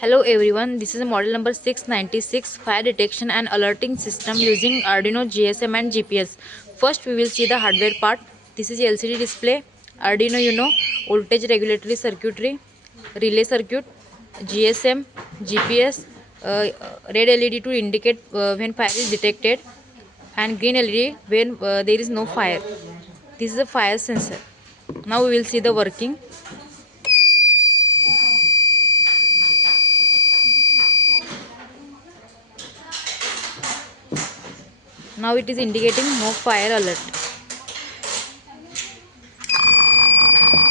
Hello everyone, this is model number 696 fire detection and alerting system using Arduino GSM and GPS. First we will see the hardware part. This is LCD display, Arduino Uno, voltage regulatory circuitry, relay circuit, GSM, GPS, red LED to indicate when fire is detected and green LED when there is no fire. This is a fire sensor. Now we will see the working. Now it is indicating no fire alert.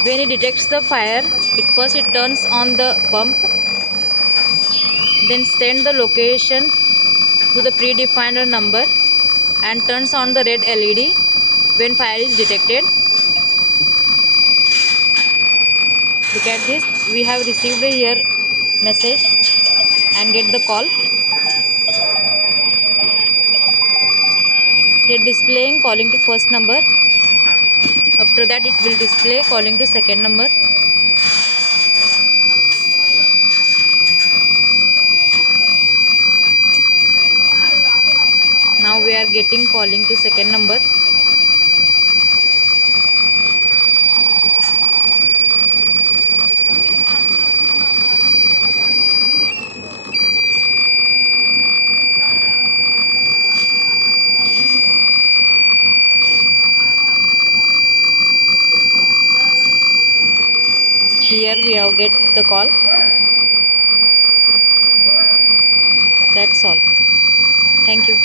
When it detects the fire, it turns on the pump, then send the location to the predefined number and turns on the red LED when fire is detected. Look at this, we have received here message and get the call. Here displaying calling to first number. After that it will display calling to second number. Now we are getting calling to second number. Here we have get the call. That's all. Thank you.